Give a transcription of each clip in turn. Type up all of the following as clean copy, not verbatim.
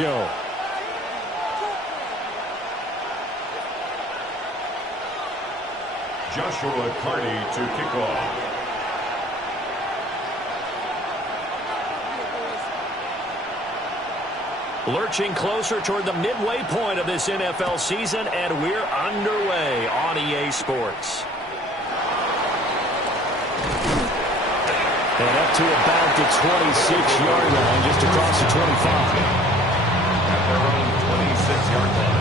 go. Joshua Carty to kick off. Lurching closer toward the midway point of this NFL season, and we're underway on EA Sports. And up to about the 26-yard line, just across the 25. At their own 26-yard line.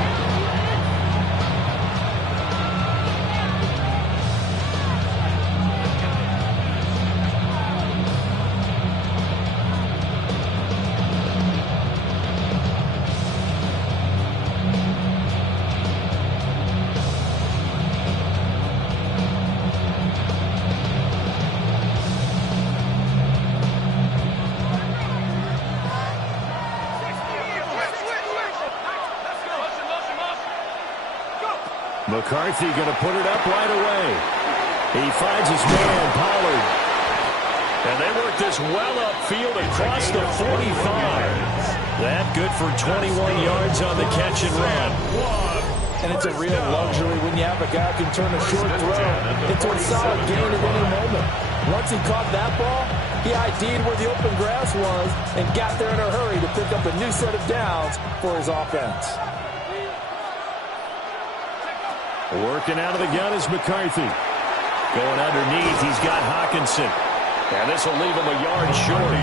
McCarthy going to put it up right away. He finds his man, Pollard. And they work this well upfield across the 45. That good for 21 yards on the catch and run. And it's a real luxury when you have a guy who can turn a short throw into a solid gain at any moment. Once he caught that ball, he ID'd where the open grass was and got there in a hurry to pick up a new set of downs for his offense. Working out of the gun is McCarthy. Going underneath, he's got Hawkinson. And this will leave him a yard short.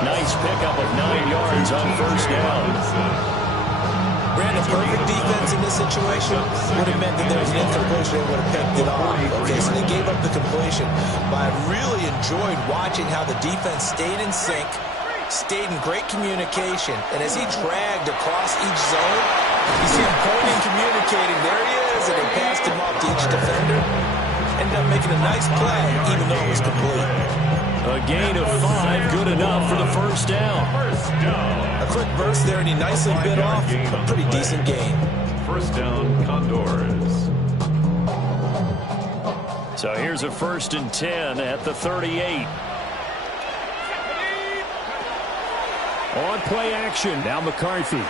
Nice pickup of 9 yards on first down. Brandon, perfect defense in this situation would have meant that there was an incompletion and would have picked it off. Okay, so they gave up the completion. But I really enjoyed watching how the defense stayed in sync, stayed in great communication. And as he dragged across each zone, you see him pointing, communicating. There he is, and they passed him off to each defender. Ended up making a nice play, even though it was complete. A gain of 5, good enough for the first down. A quick burst there, and he nicely bit off a pretty decent gain. First down, Condors. So here's a 1st and 10 at the 38. On play action, now McCarthy.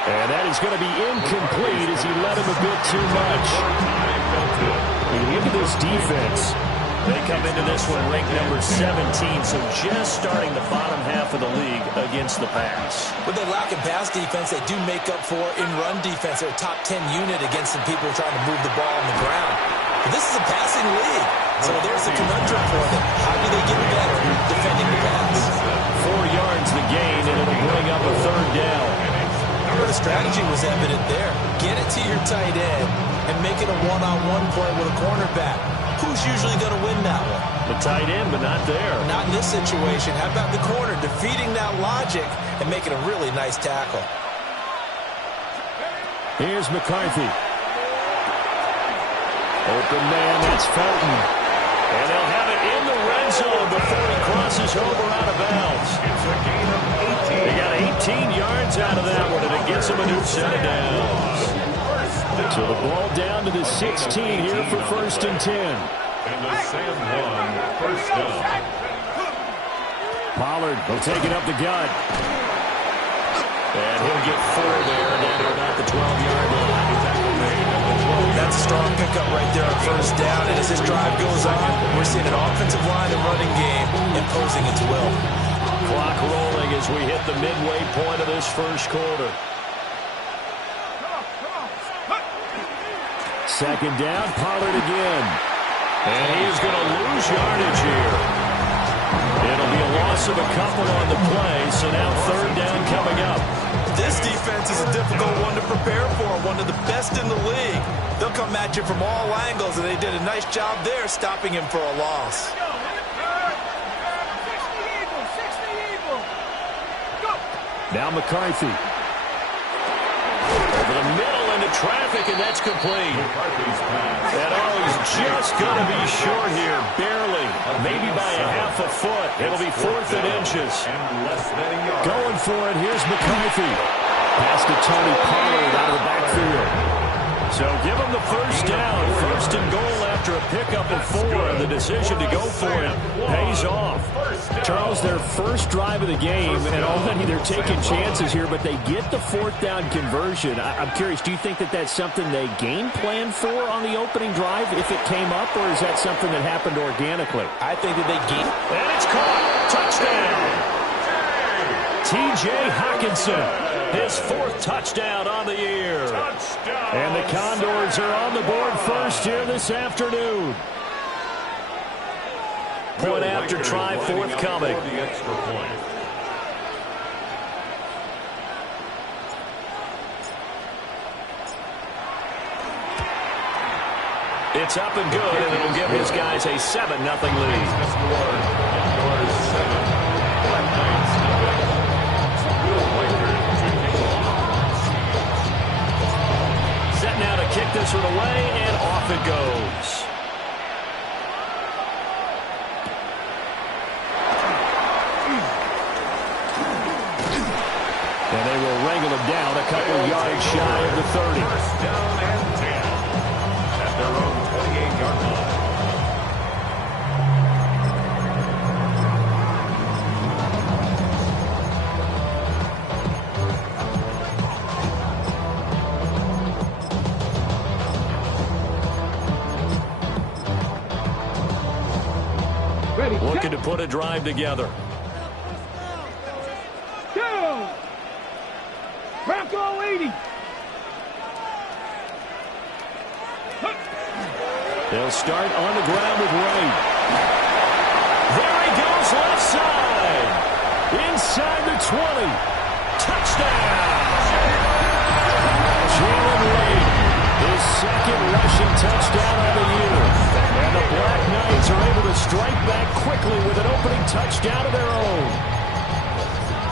And that is going to be incomplete as he led him a bit too much. Look at this defense. They come into this one ranked number 17, so just starting the bottom half of the league against the pass. With they lack in pass defense, they do make up for in run defense. They're a top 10 unit against some people trying to move the ball on the ground. But this is a passing league, so there's a conundrum for them. How do they get better defending the pass? 4 yards the gain, and it'll bring up a 3rd down. The strategy was evident there. Get it to your tight end and make it a one-on-one play with a cornerback. Who's usually going to win that one? The tight end, but not there. Not in this situation. How about the corner defeating that logic and making a really nice tackle? Here's McCarthy. Open man, that's Felton. And they'll have it in the red zone before he crosses over out of bounds. It's a gain of 18. They got 18 yards out of that one, and it gets him a new set of downs. So the ball down to the 16 here for 1st and 10. And a San Juan first down. Pollard will take it up the gut. And he'll get 4 there down to about the 12-yard line. That's a strong pickup right there on first down. And as this drive goes on, we're seeing an offensive line and running game imposing its will. Clock rolling as we hit the midway point of this first quarter. 2nd down, Pollard again. And he's going to lose yardage here. It'll be a loss of a couple on the play, so now 3rd down coming up. This defense is a difficult one to prepare for, one of the best in the league. They'll come at you from all angles, and they did a nice job there stopping him for a loss. Now McCarthy. Over the middle into traffic, and that's complete. And he's just going to be short here, barely. Maybe by a half a foot. It'll be 4th and inches. Going for it, here's McCarthy. Pass to Tony Pollard out of the backfield. So give them the first down. First and goal after a pickup of 4. The decision to go for it pays off. Charles, their first drive of the game, and already they're taking chances here, but they get the 4th down conversion. I'm curious, do you think that that's something they game planned for on the opening drive if it came up, or is that something that happened organically? I think that they game. And it's caught. Touchdown. T.J. Hockenson. His 4th touchdown on the year. And the Condors are on the board first here this afternoon. Point after try forthcoming. It's up and good, and it'll give his guys a 7-0 lead. Now to kick this one away, and off it goes. And they will wrangle him down a couple yards shy of the 30. First down and 10 at their own 28-yard line. Looking to put a drive together. Bronco 80. They'll start on the ground with Wright. There he goes, left side. Inside the 20. Touchdown. Jalen Wright, his 2nd rushing touchdown of the year. And the Black Knights are able to strike back quickly with an opening touchdown of their own.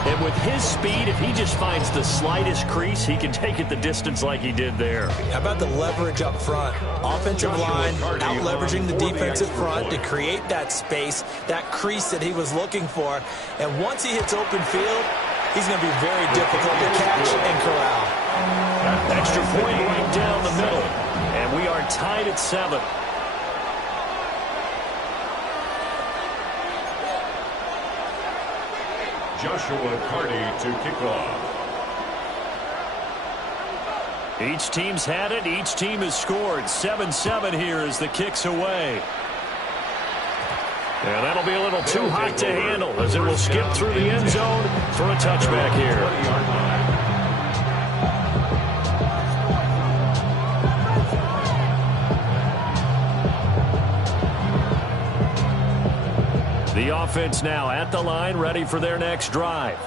And with his speed, if he just finds the slightest crease, he can take it the distance like he did there. How about the leverage up front? Offensive line out leveraging the defensive front to create that space, that crease that he was looking for. And once he hits open field, he's going to be very difficult to catch and corral. Extra point right down the middle. And we are tied at 7. Joshua Carty to kick off. Each team's had it. Each team has scored. 7-7 here as the kick's away. And that'll be a little too hot to handle as it will skip through the end zone for a touchback here. The offense now at the line, ready for their next drive.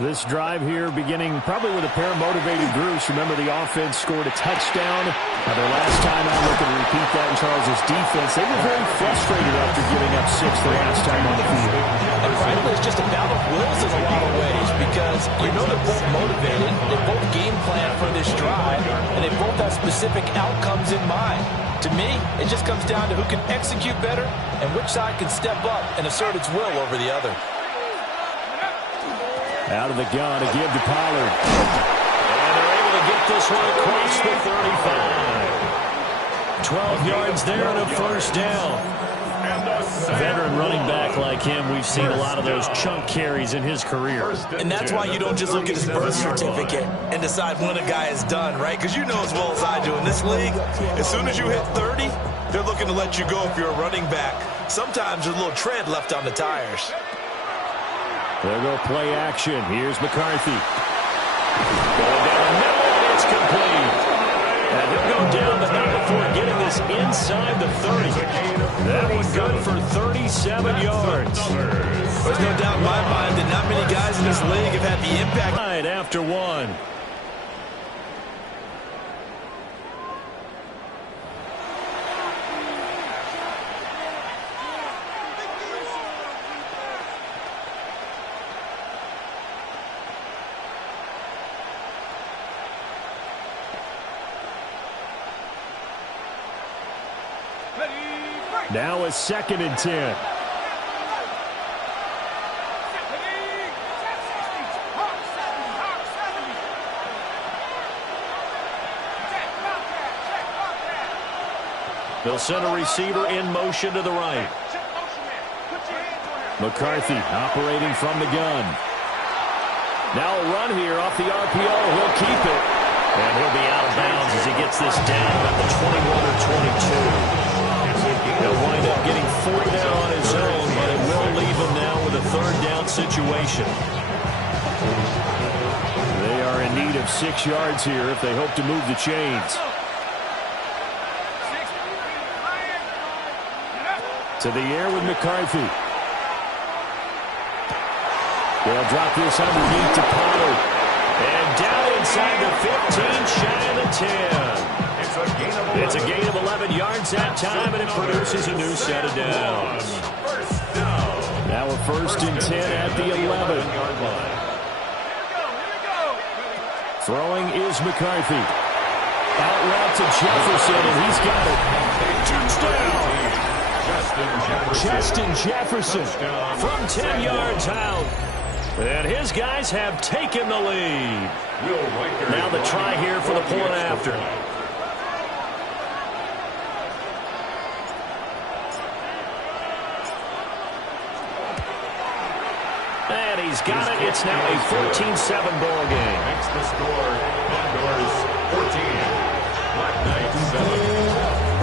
This drive here beginning probably with a pair of motivated groups. Remember, the offense scored a touchdown. Their last time out, looking to repeat that in Charles' defense. They were very frustrated after giving up 6 the last time on the field. And frankly, it's just a battle of wills in a lot of ways because you know they're both motivated. They both game plan for this drive, and they both have specific outcomes in mind. To me, it just comes down to who can execute better and which side can step up and assert its will over the other. Out of the gun to give to Pollard. And they're able to get this one across the 35. 12 yards there and a first down. A veteran running back like him, we've seen a lot of those chunk carries in his career. And that's why you don't just look at his birth certificate and decide when a guy is done, right? Because you know as well as I do, in this league, as soon as you hit 30, they're looking to let you go if you're a running back. Sometimes there's a little tread left on the tires. They'll go play action. Here's McCarthy. Going down the middle, and it's complete. And he'll go down, but not before getting this inside the 30. That was good for 37 yards. There's no doubt in my mind that not many guys in this league have had the impact. Right after one. Now a 2nd and 10. They'll send a receiver in motion to the right. McCarthy operating from the gun. Now a run here off the RPO. He'll keep it. And he'll be out of bounds as he gets this down at the 21 or 22. He'll wind up getting 4 down on his own, but it will leave him now with a 3rd down situation. They are in need of 6 yards here if they hope to move the chains. To the air with McCarthy. They'll drop this underneath to Pollard. And down inside the 15, shy of the 10. It's a gain of 11 yards that time, and it produces a new set of downs. Now a 1st and 10 at the 11. Throwing is McCarthy. Out route to Jefferson, and he's got it. Touchdown! Justin Jefferson from 10 yards out. And his guys have taken the lead. Now the try here for the point after. And he's got it. It's now a 14-7 ball game. Makes the score. Condors 14. Black Knights 7.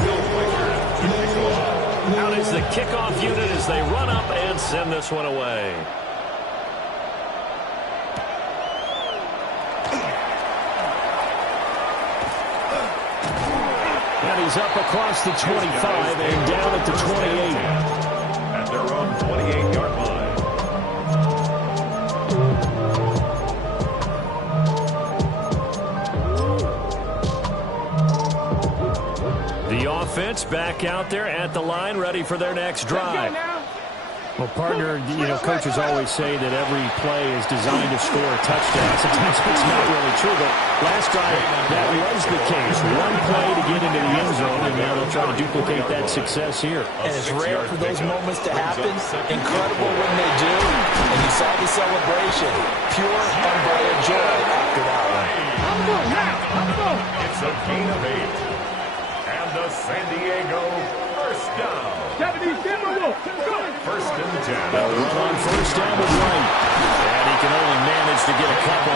Will Whiker to kick off. Out is the kickoff unit as they run up and send this one away. And he's up across the 25 and down at the 28. At their own 28-yard line. The offense back out there at the line, ready for their next drive. Well, partner, coaches always say that every play is designed to score a touchdown. Sometimes it's not really true, but last drive, that was the case. One play to get into the end zone, and now they'll try to duplicate that success here. And it's rare for those moments to happen. Incredible when they do. And you saw the celebration. Pure, unbridled joy after that one. It's a gain of 8. And the San Diego first down. 1st and 10. They'll run on 1st down with Wright. And he can only manage to get a couple.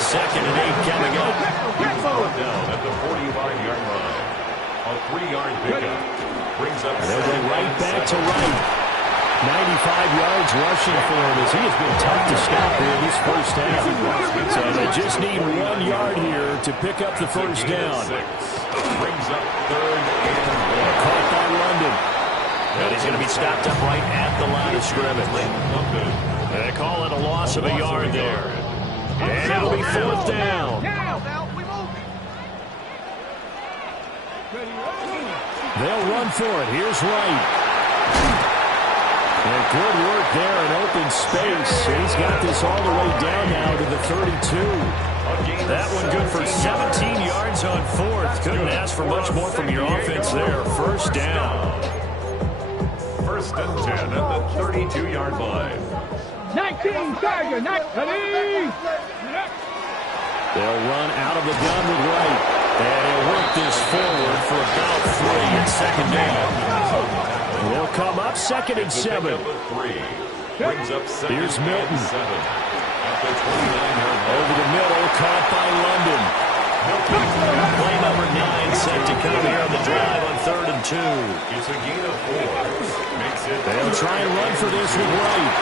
2nd and 8 coming up. He's brought down at the 45-yard line. A 3-yard pickup. Brings up They'll go right back to Wright. 95 yards rushing for him as he has been tough to stop here in this 1st half. So they just need 1 yard here to pick up the 1st down. Brings up 3rd and 1. Caught by London. And he's going to be stopped up right at the line of scrimmage. They call it a loss of a yard there. And it'll be 4th down. They'll run for it. Here's Wright. And good work there in open space. He's got this all the way down now to the 32. That one good for 17 yards on 4th. Couldn't ask for much more from your offense there. 1st down. 1st and 10 at the 32-yard line. 19, Tiger, 19. They'll run out of the gun with Wright. And he'll work this forward for about 3 and 2nd down. They'll come up 2nd and 7. Brings up 2nd. Here's Milton. 7 at the 29-yard line. Over the middle, caught by London. Play number 9 set to come here on the drive on 3rd and 2. It's a gain of 4. Makes it. They'll try and run for this with Wright.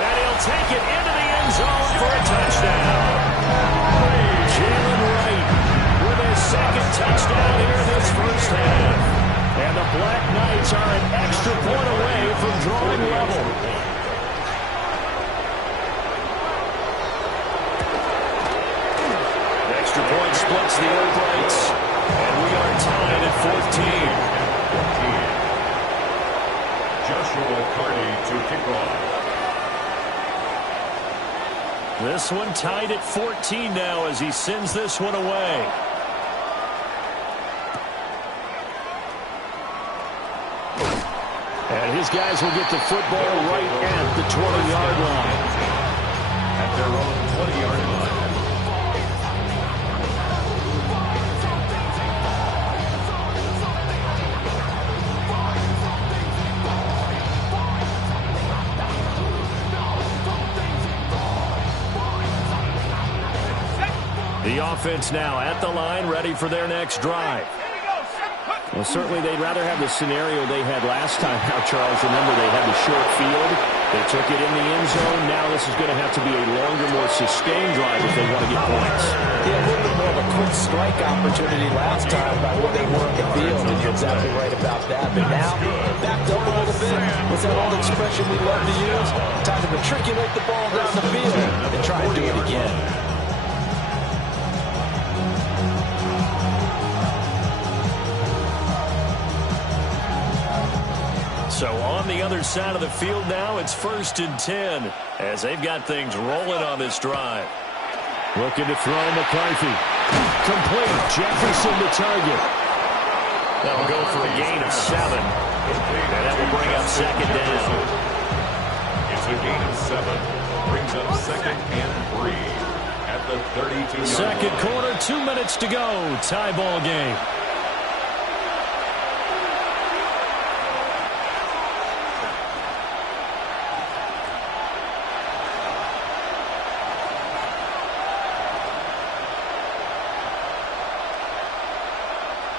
And he'll take it into the end zone for a touchdown. Jalen Wright with his 2nd touchdown here in this 1st half. And the Black Knights are an extra point away from drawing level. Extra point splits the uprights. And we are tied at 14. Joshua Carney to kick off. This one tied at 14 now as he sends this one away. And his guys will get the football right at the 20-yard line. At their own 20-yard line. The offense now at the line, ready for their next drive. Well, certainly they'd rather have the scenario they had last time out, Charles. Remember, they had the short field. They took it in the end zone. Now this is going to have to be a longer, more sustained drive if they want to get points. Yeah, a little bit more of a quick strike opportunity last time by where they were in the field, and you're exactly right about that. But now, backed up a little bit. What's that old expression we love to use? Time to matriculate the ball down the field and try and do it again. So on the other side of the field now, it's 1st and 10 as they've got things rolling on this drive. Looking to throw McCarthy. Complete. Jefferson the target. That'll go for a gain of 7. And that will bring up 2nd down. It's a gain of 7. Brings up 2nd and 3 at the 32-yard line. Second quarter, 2 minutes to go. Tie ball game.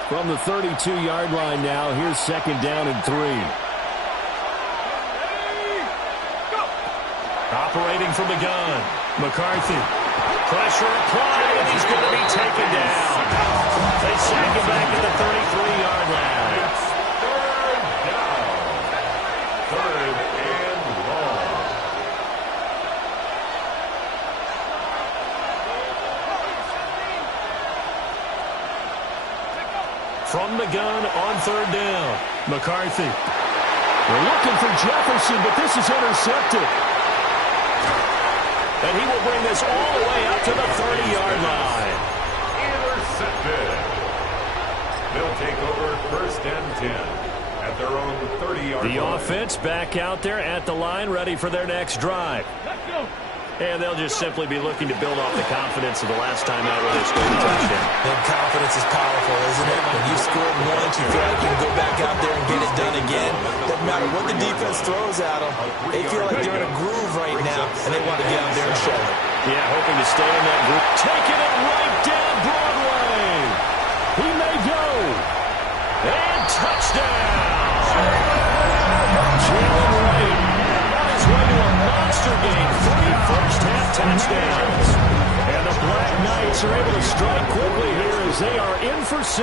From the 32-yard line now, here's 2nd down and 3. Operating from the gun, McCarthy. Pressure applied, and he's going to be taken down. They sack him back at the 33-yard line. It's 3rd down. 3rd and long. From the gun on 3rd down, McCarthy. They're looking for Jefferson, but this is intercepted. And he will bring this all the way out to the 30-yard line. Intercepted. They'll take over 1st and 10 at their own 30-yard line. The offense back out there at the line, ready for their next drive. And they'll just simply be looking to build off the confidence of the last time out where they scored a touchdown. And confidence is powerful, isn't it? When you scored once, you feel like you can go back out there and get it done again. Doesn't matter what the defense throws at them. They feel like they're in a groove right now, and they want to get out there and show it. Yeah, hoping to stay in that group. Taking it right down Broadway. He may go. And touchdown. Jalen Wright on his way to a monster game. 3 first-half touchdowns. And the Black Knights are able to strike quickly here as they are in for 6.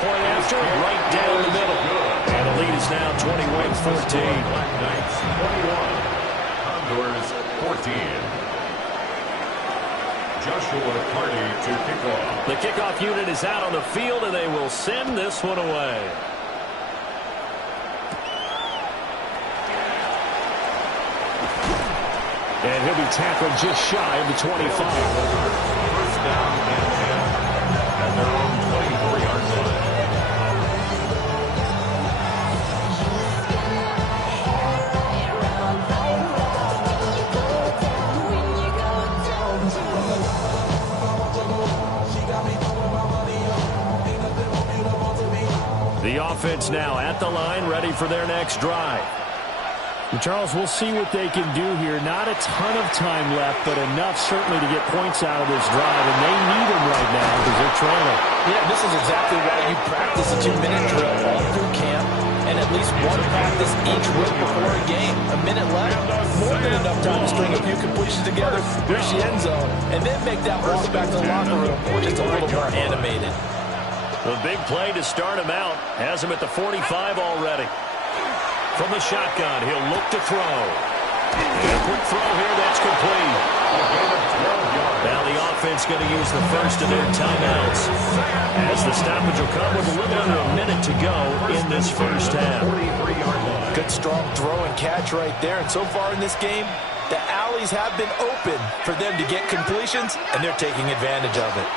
Point after, right down the middle. And the lead is now 21-14. Black Knights 21. Condors 14. Joshua Carty to kickoff. The kickoff unit is out on the field, and they will send this one away. And he'll be tackled just shy of the 25. 1st down and 10 at their own 24-yard line. The offense now at the line, ready for their next drive. And Charles, we'll see what they can do here. Not a ton of time left, but enough certainly to get points out of this drive, and they need them right now because they're trailing. Yeah, this is exactly why you practice a 2-minute drill all through camp, and at least one practice each week before a game. A minute left, more than enough time to string a few completions together, reach the end zone, and then make that walk back to the locker room just a little more animated. The big play to start him out has him at the 45 already. From the shotgun, he'll look to throw. And a quick throw here, that's complete. Now the offense going to use the first of their timeouts, as the stoppage will come with a little under a minute to go in this first half. Good strong throw and catch right there. And so far in this game, the alleys have been open for them to get completions, and they're taking advantage of it.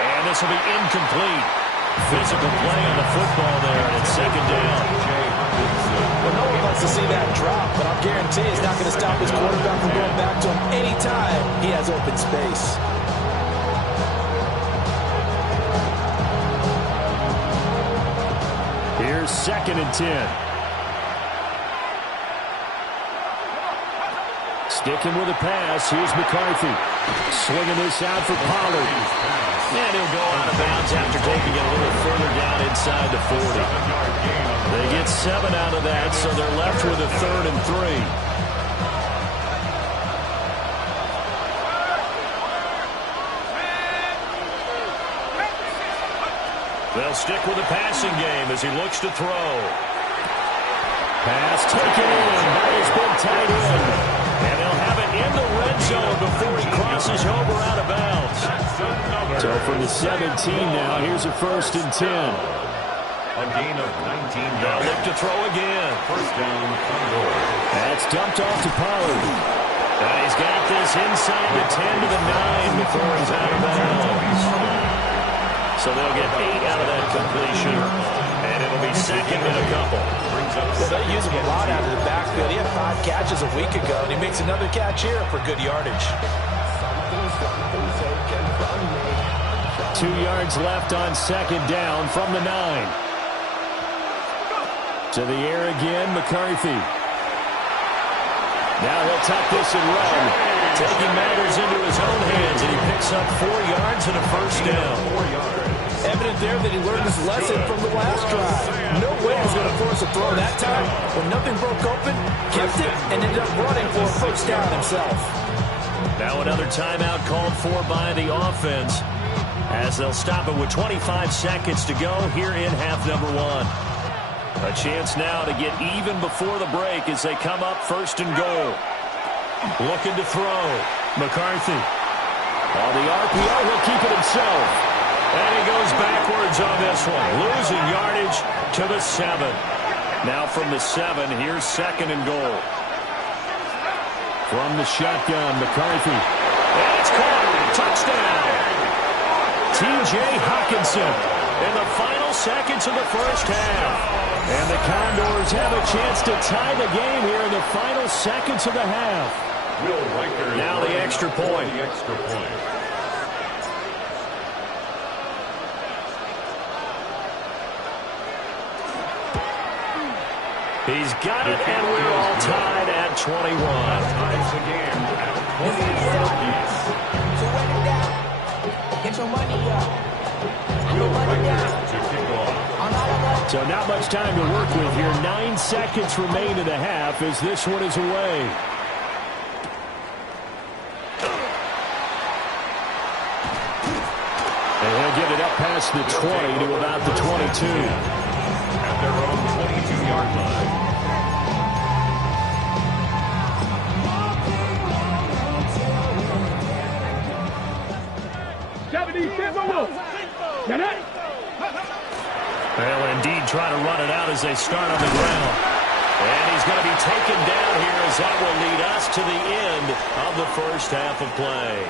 And this will be incomplete. Physical play on the football there, and it's 2nd down. Well, no one wants to see that drop, but I'll guarantee it's not going to stop his quarterback from going back to him anytime he has open space. Here's 2nd and 10. Sticking with a pass. Here's McCarthy. Swinging this out for Pollard. And he'll go out of bounds after taking it a little further down inside the 40. They get 7 out of that, so they're left with a 3rd and 3. They'll stick with the passing game as he looks to throw. Pass taken in by his big tight end. And they'll have it in the red zone before he crosses over out of bounds. So from the 17 now, here's a 1st and 10. A gain of 19 They'll yards. look to throw again. First down, Condor. That's dumped off to Pollard. And he's got this inside the 10 to the 9 before he's out of bounds. So they'll get 8 out of that completion. And it'll be 2nd and a couple. They use him a lot out of the backfield. He had 5 catches a week ago, and he makes another catch here for good yardage. 2 yards left on 2nd down from the 9. To the air again, McCarthy. Now he'll tuck this and run. Taking matters into his own hands, and he picks up 4 yards and a 1st down. Evident there that he learned his lesson from the last drive. No way he was going to force a throw that time. When nothing broke open, kept it, and ended up running for a 1st down himself. Now another timeout called for by the offense as they'll stop it with 25 seconds to go here in half number 1. A chance now to get even before the break as they come up 1st and goal. Looking to throw. McCarthy. On the RPO, he'll keep it himself. And he goes backwards on this one. Losing yardage to the 7. Now from the 7, here's 2nd and goal. From the shotgun, McCarthy. And it's caught. Touchdown. T.J. Hawkinson in the final seconds of the 1st half. And the Condors have a chance to tie the game here in the final seconds of the half. Now the extra point. He's got it, and we're all tied at 21. Ties the game at 20 apiece. So run it down. Get your money up. Will Riker to kick off. So not much time to work with here. 9 seconds remain in the half as this one is away. And he'll get it up past the 20 to about the 22. At their own 22-yard line. They'll indeed try to run it out as they start on the ground. And he's going to be taken down here as that will lead us to the end of the 1st half of play.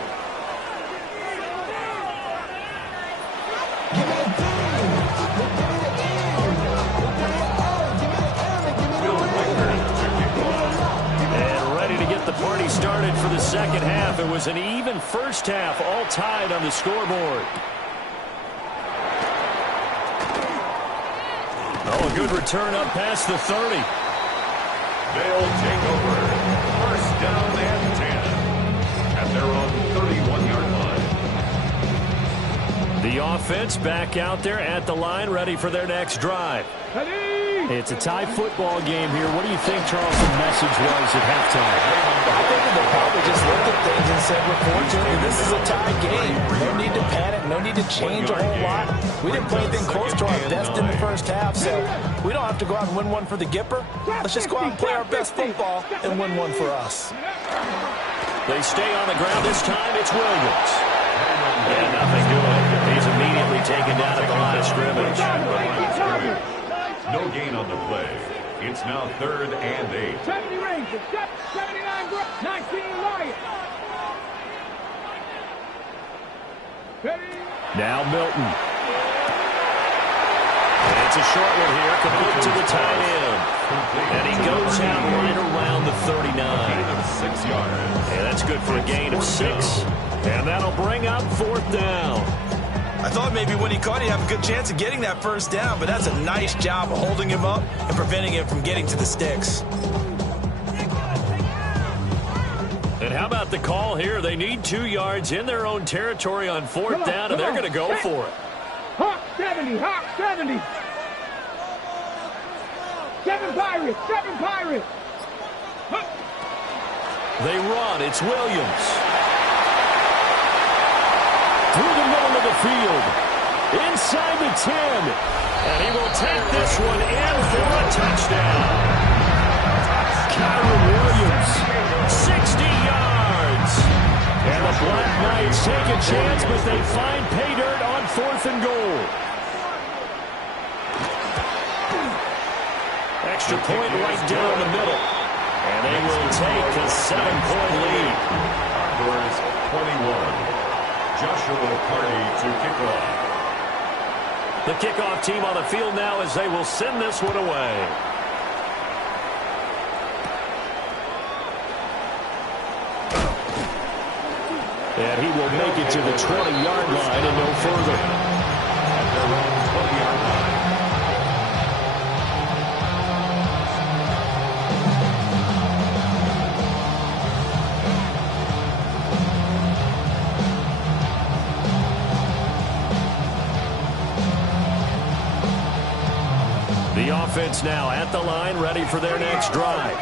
And ready to get the party started for the 2nd half. It was an even 1st half, all tied on the scoreboard. Oh, a good return up past the 30. They'll take over. 1st down and 10. At their own 31-yard line. The offense back out there at the line, ready for their next drive. It's a tie football game here. What do you think Charleston's message was at halftime? I think they probably just looked at things and said, we're fortunate this is a tie game. No need to panic. No need to change a whole lot. We didn't play anything close to our best in the 1st half, so we don't have to go out and win one for the Gipper. Let's just go out and play our best football and win one for us. They stay on the ground this time. It's Williams. And nothing doing. He's immediately taken down at the line of scrimmage. No gain on the play. It's now 3rd and 8. 70 Rangers, 79 19 Lions. Now Milton. And it's a short one here, complete to the tight end. And he goes out right around the 39. Gain of 6 yards. And that's good for a gain of 6. And that'll bring up 4th down. I thought maybe when he caught, he'd have a good chance of getting that 1st down, but that's a nice job of holding him up and preventing him from getting to the sticks. And how about the call here? They need 2 yards in their own territory on 4th down, and they're going to go for it. Hawk 70, Hawk 70. 7 Pirates, 7 Pirates. They run. It's Williams. Through the middle of the field. Inside the 10. And he will take this one in for a touchdown. Kyron Williams, 60 yards. And the Black Knights take a chance, but they find pay dirt on 4th and goal. Extra point right down the middle. And they will take a 7-point lead. Conquerors 21. Joshua Party to kick off. The kickoff team on the field now as they will send this one away. And he will make it to the 20-yard line and no further. At their own 20-yard line. The offense now at the line, ready for their next drive.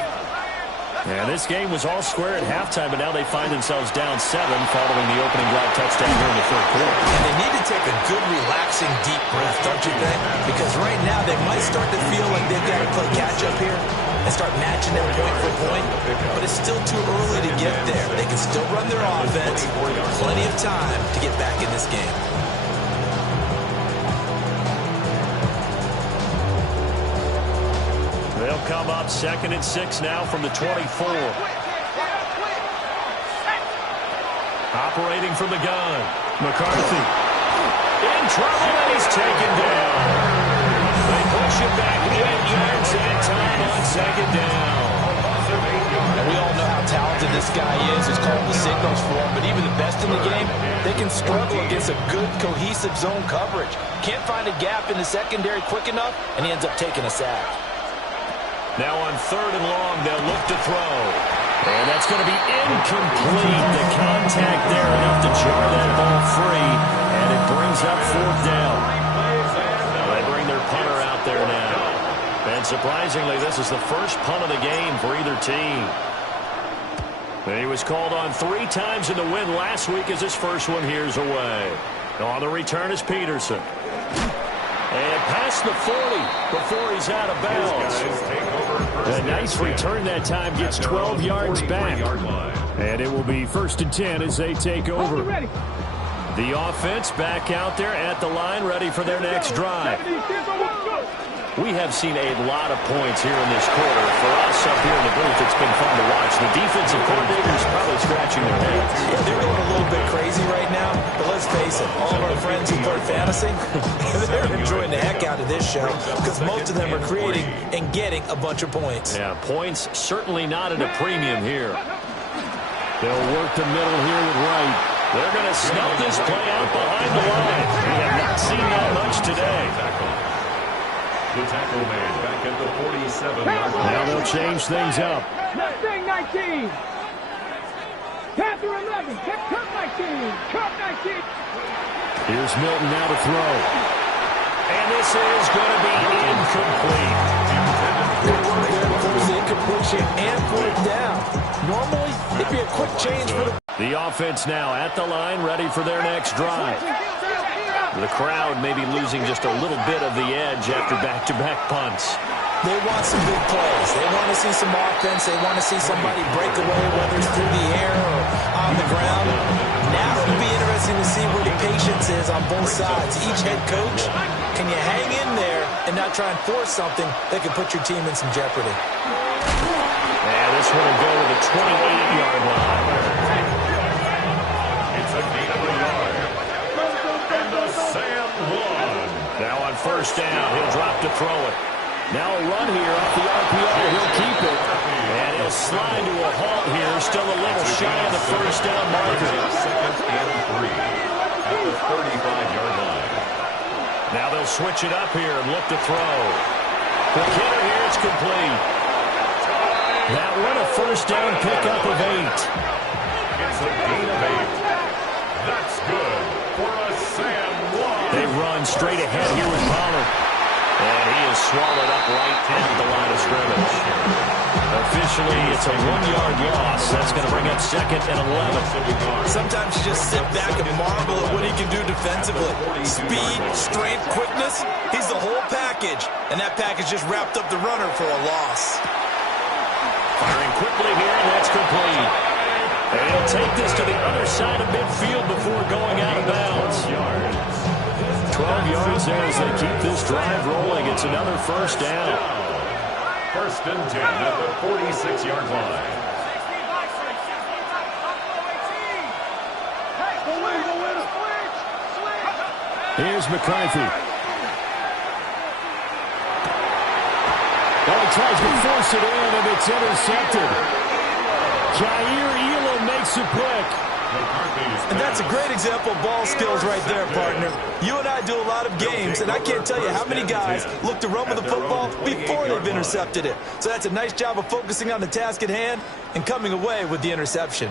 And this game was all square at halftime, but now they find themselves down 7 following the opening drive touchdown here in the 3rd quarter. And they need to take a good, relaxing, deep breath, don't you think? Because right now they might start to feel like they've got to play catch-up here and start matching them point for point. But it's still too early to get there. They can still run their offense. Plenty of time to get back in this game. They'll come up 2nd and 6 now from the 24. Operating from the gun. McCarthy. In trouble, and he's taken down. They push him back 8 yards that time on 2nd down. And we all know how talented this guy is. He's calling the signals for him. But even the best in the game, they can struggle against a good, cohesive zone coverage. Can't find a gap in the secondary quick enough, and he ends up taking a sack. Now on 3rd and long, they'll look to throw. And that's going to be incomplete. The contact there enough to jar that ball free. And it brings up 4th down. They bring their punter out there now. And surprisingly, this is the first punt of the game for either team. He was called on 3 times in the win last week as his first one here's away. On the return is Peterson. And past the 40 before he's out of bounds. A nice return that time, gets 12 yards back. And it will be 1st and 10 as they take over. The offense back out there at the line, ready for their next drive. We have seen a lot of points here in this quarter. For us up here in the booth, it's been fun to watch. The defensive coordinators probably scratching their heads. Yeah, they're going a little bit crazy right now, but let's face it, all of our friends who play fantasy, they're enjoying the heck out of this show because most of them are creating and getting a bunch of points. Yeah, points certainly not at a premium here. They'll work the middle here with Wright. They're going to snuff this play out behind the line. We have not seen that much today. The tackle made back at the 47-yard line. Now they'll change things up. Mustang 19. Panther 11. Cup 19. Cup 19. Here's Milton now to throw. And this is going to be incomplete. Good work there to force the incompletion and 4th down. Normally, it'd be a quick change for the offense now at the line, ready for their next drive. The crowd may be losing just a little bit of the edge after back-to-back punts. They want some big plays. They want to see some offense. They want to see somebody break away, whether it's through the air or on the ground. Now it'll be interesting to see where the patience is on both sides. Each head coach, can you hang in there and not try and force something that could put your team in some jeopardy? And this one will go to the 28-yard line. It's a gain of a yard. And the Sam one. Now on 1st down, he'll drop to throw it. Now a run here off the RPO. He'll keep it. And he'll slide to a halt here. Still a little shy of the 1st down marker. 2nd and 3 at the 35-yard line. Now they'll switch it up here and look to throw. The killer here, it's complete. That one a 1st down pickup of 8. It's a gain of 8. That's good for a Sam Long. They run straight ahead here with Pollard. And he is swallowed up right at the line of scrimmage. Officially, it's a 1-yard loss. That's going to bring up 2nd and 11. Sometimes you just sit back and marvel at what he can do defensively. Speed, strength, quickness. He's the whole package. And that package just wrapped up the runner for a loss. Firing quickly here, and that's complete. And he'll take this to the other side of midfield before going out of bounds. 12 yards there as they keep this drive rolling. It's another first down. 1st and 10 at the 46-yard line. Here's McCarthy. Oh, he tries to force it in, and it's intercepted. Jair Elam makes a pick. And that's a great example of ball skills right there, partner. You and I do a lot of games, and I can't tell you how many guys look to run with the football before they've intercepted it. So that's a nice job of focusing on the task at hand and coming away with the interception.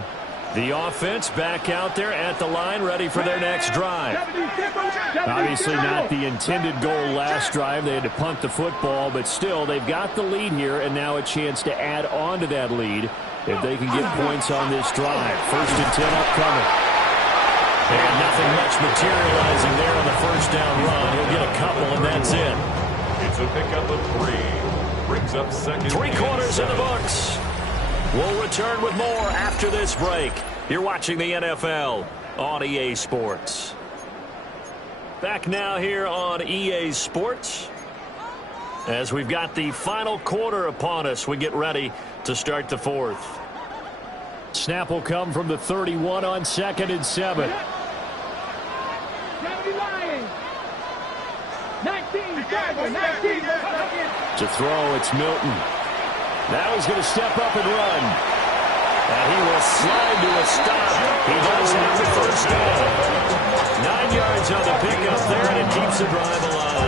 The offense back out there at the line, ready for their next drive. Obviously not the intended goal last drive. They had to punt the football, but still, they've got the lead here, and now a chance to add on to that lead if they can get points on this drive. 1st and 10 upcoming. And nothing much materializing there on the first down run. He'll get a couple, and that's it. It's a pickup of 3. Brings up 2nd. 3 quarters in the books. We'll return with more after this break. You're watching the NFL on EA Sports. Back now here on EA Sports. As we've got the final quarter upon us, we get ready to start the 4th. Snap will come from the 31 on 2nd and 7. 19. To throw, it's Milton. Now he's going to step up and run. And he will slide to a stop. He does have the first down. 9 yards on the pickup there, and it keeps the drive alive.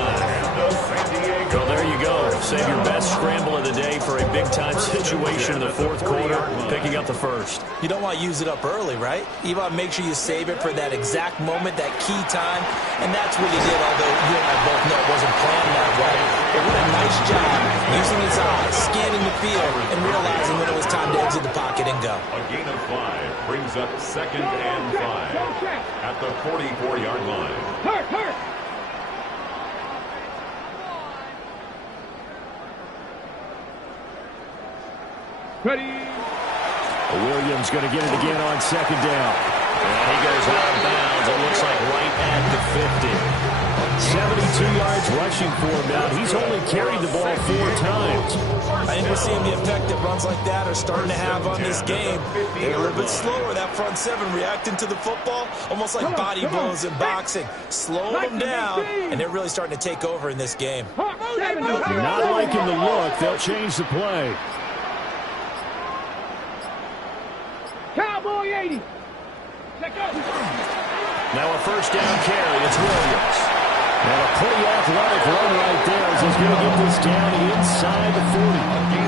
Well, there you go. Save your best scramble of the day for a big-time situation in the 4th quarter, picking up the first. You don't want to use it up early, right? You want to make sure you save it for that exact moment, that key time. And that's what he did, although you and I both know it wasn't planned that way. But what a nice job using his eyes, scanning the field, and realizing when it was time to exit the pocket and go. A gain of 5 brings up 2nd and 5 at the 44-yard line. Hurt. Ready. Williams going to get it again on 2nd down. And he goes out of bounds. It looks like right at the 50. 72 yards rushing for him now. He's only carried the ball 4 times. I think we're seeing the effect that runs like that are starting to have on this game. They're a little bit slower. That front 7 reacting to the football, almost like body blows in boxing. Slow them down, and they're really starting to take over in this game. Not liking the look. They'll change the play. Cowboy 80. Let go. Now a first down carry. It's Williams. And a pretty athletic run right there as he's going to get this down inside the 40.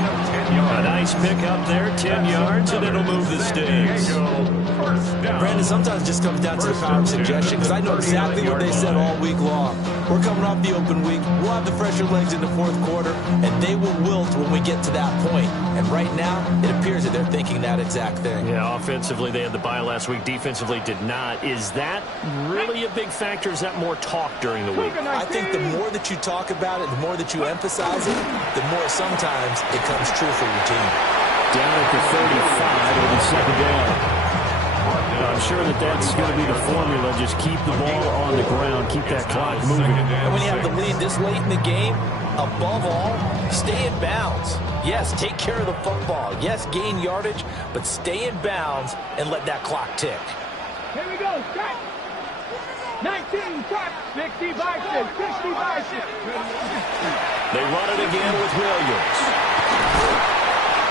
A nice pick up there, 10 yards, and it'll move the sticks. Brandon, sometimes it just comes down to the power of suggestion, because I know exactly what they said all week long. We're coming off the open week. We'll have the fresher legs in the 4th quarter, and they will wilt when we get to that point. And right now, it appears that they're thinking that exact thing. Yeah, offensively, they had the bye last week. Defensively, did not. Is that really a big factor? Is that more talk during the week? I think the more that you talk about it, the more that you emphasize it, the more sometimes it comes true for your team. Down at the 35, it'll be 2nd down. I'm sure that's going to be the formula. Just keep the ball on the ground. Keep that clock moving. And when you have the lead this late in the game, above all, stay in bounds. Yes, take care of the football. Yes, gain yardage, but stay in bounds and let that clock tick. Here we go. Start. 19. Start. 60 by 6. 60 by 6. They run it again with Williams.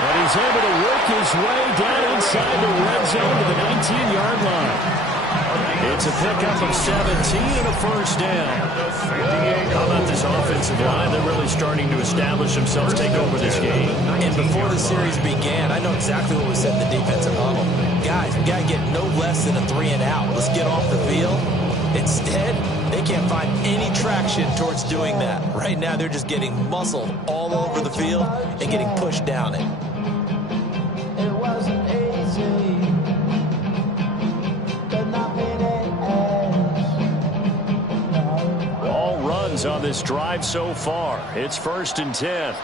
And he's able to work his way down inside the red zone to the 19-yard line. It's a pickup of 17 and a first down. How about this offensive line? They're really starting to establish themselves, take over this game. And And before the series began, I know exactly what was said in the defensive huddle. Guys, we got to get no less than a 3-and-out. Let's get off the field. Instead, they can't find any traction towards doing that. Right now, they're just getting muscled all over the field and getting pushed down it. It wasn't easy, but nothing else. All runs on this drive so far. It's 1st and 10.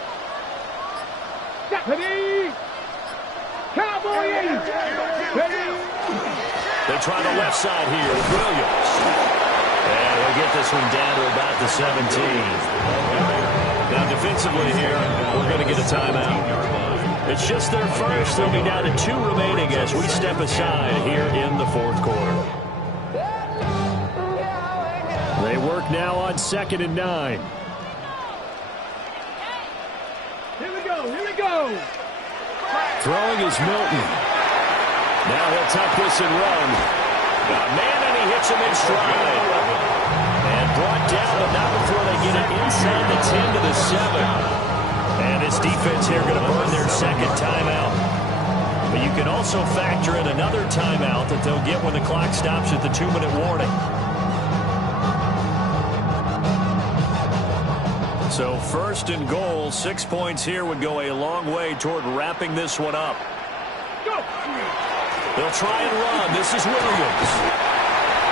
Ready? Cowboy 8. Ready? They try the left side here with Williams. And he'll get this one down to about the 17. Now defensively here, we're going to get a timeout. It's just their first. They'll be down to 2 remaining as we step aside here in the 4th quarter. They work now on 2nd and 9. Here we go. Here we go. Throwing is Milton. Now he'll tuck this and run. Man, and he hits him in stride. And brought down, but not before they get it inside the 10 to the 7. And this defense here going to burn their 2nd timeout. But you can also factor in another timeout that they'll get when the clock stops at the 2-minute warning. So 1st and goal, 6 points here would go a long way toward wrapping this one up. Go. They'll try and run. This is Williams.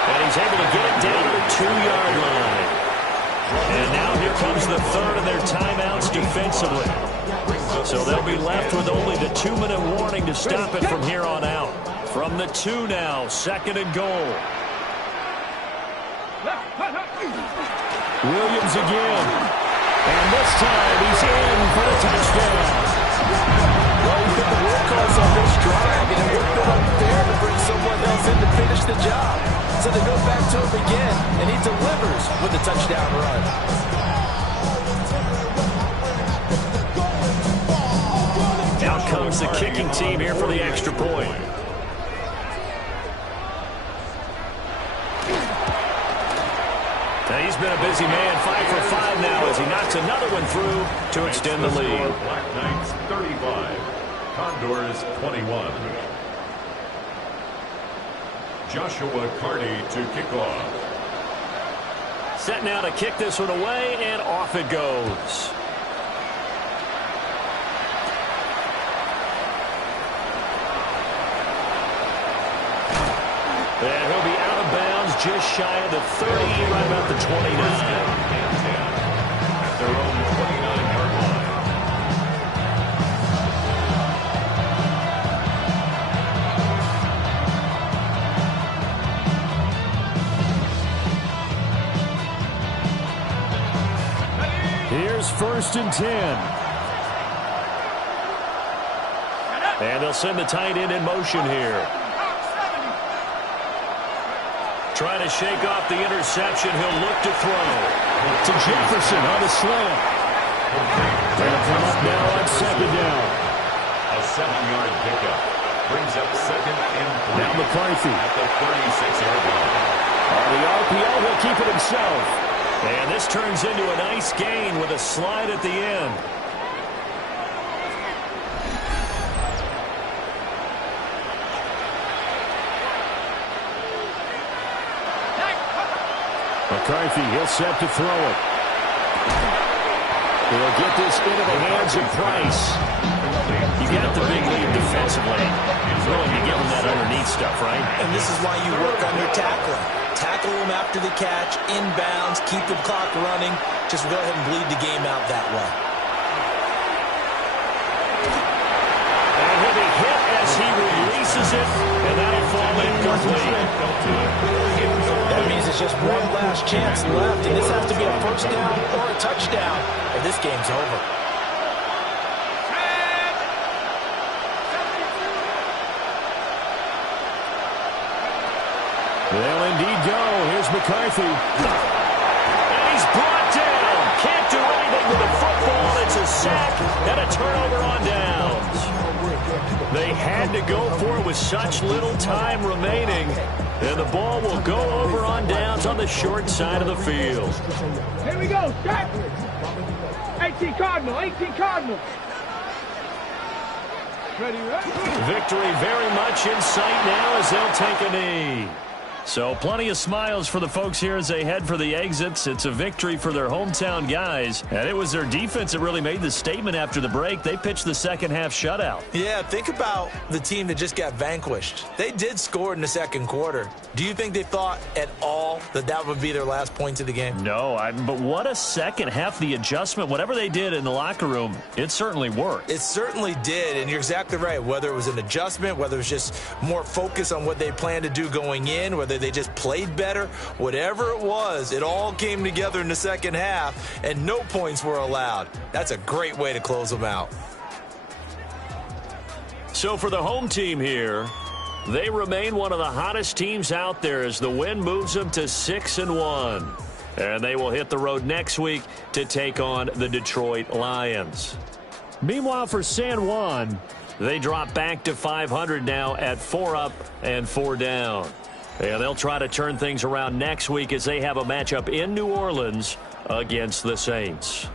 And he's able to get it down to the 2-yard line. And now here comes the 3rd of their timeouts defensively. So they'll be left with only the 2-minute warning to stop it from here on out. From the 2 now, 2nd and goal. Williams again. And this time he's in for the touchdown. Well, you get the workhorse on this drive, and it would have been unfair to bring someone else in to finish the job. So they go back to him again, and he delivers with a touchdown run. Out comes the kicking team here for the extra point. Now he's been a busy man, 5 for 5 now as he knocks another one through to extend the lead. Black Knights 35, Condors 21. Joshua Carty to kick off. Set now to kick this one away, and off it goes. And he'll be out of bounds just shy of the 30, right about the 29. At their own 29-yard line. Here's 1st and 10. And they'll send the tight end in motion here. Trying to shake off the interception. He'll look to throw. To Jefferson on the slant. They'll come up now on 2nd down. A 7-yard pickup. Brings up 2nd and 3. Now McCarthy. At the 36-yard line. On the RPO, he'll keep it himself. And this turns into a nice gain with a slide at the end. McCarthy, he'll set to throw it. He'll get this into the hands of Price. You got the big lead defensively. He's willing to give him that underneath stuff, right? And this is why you work on your tackling. Tackle him after the catch, inbounds, keep the clock running. Just go ahead and bleed the game out that way. And he'll be hit as he releases it, and that'll fall incomplete. That means it's just one last chance left, and this has to be a 1st down or a touchdown, or this game's over. They'll indeed go. Here's McCarthy. And he's brought down. Can't do anything with the football. It's a sack and a turnover on downs. They had to go for it with such little time remaining. And the ball will go over on downs on the short side of the field. Here we go. Start. 18 Cardinal. 18 Cardinal. Victory very much in sight now as they'll take a knee. So plenty of smiles for the folks here as they head for the exits. It's a victory for their hometown guys. And it was their defense that really made the statement after the break. They pitched the second half shutout. Yeah, think about the team that just got vanquished. They did score in the second quarter. Do you think they thought at all that that would be their last points of the game? No, but what a second half. The adjustment, whatever they did in the locker room, it certainly worked. It certainly did, and you're exactly right. Whether it was an adjustment, whether it was just more focus on what they planned to do going in, whether they just played better, whatever it was, it all came together in the second half, and no points were allowed. That's a great way to close them out. So for the home team here, they remain one of the hottest teams out there as the win moves them to 6-1. And they will hit the road next week to take on the Detroit Lions. Meanwhile, for San Juan, they drop back to 500 now at 4 up and 4 down. And they'll try to turn things around next week as they have a matchup in New Orleans against the Saints.